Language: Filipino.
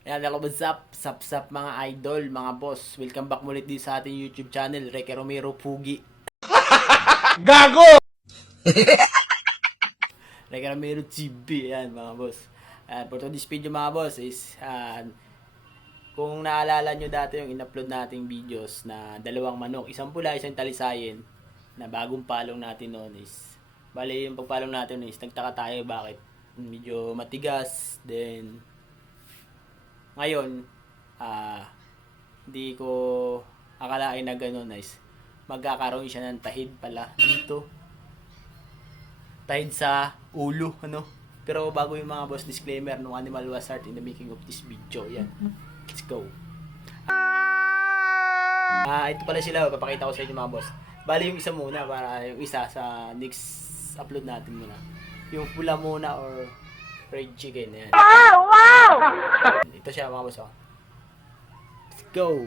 Ayan, what's up? Sup mga idol, mga boss. Welcome back mulit din sa ating YouTube channel, Reke Romero Pugi. Gago! Reke Romero TV, ayan mga boss. For today's video mga boss is, kung naalala nyo dati yung in-upload nating videos na dalawang manok, isang pula, isang talisayin, na bagong palong natin noon is, bali yung pagpalong natin is, nagtaka tayo bakit medyo matigas, then, ngayon, hindi ko akalain na gano'n guys. Magkakaroon siya ng tahid pala dito. Tahid sa ulo, ano. Pero bago yung mga boss, disclaimer, no animal was hurt in the making of this video. Yan. Let's go. Ito pala sila, papakita ko sa inyo mga boss. Bali yung isa muna, para yung isa sa next upload natin muna. Yung pula muna or fried chicken. Yan. Wow! Ito siya mga boss. Oh. Let's go.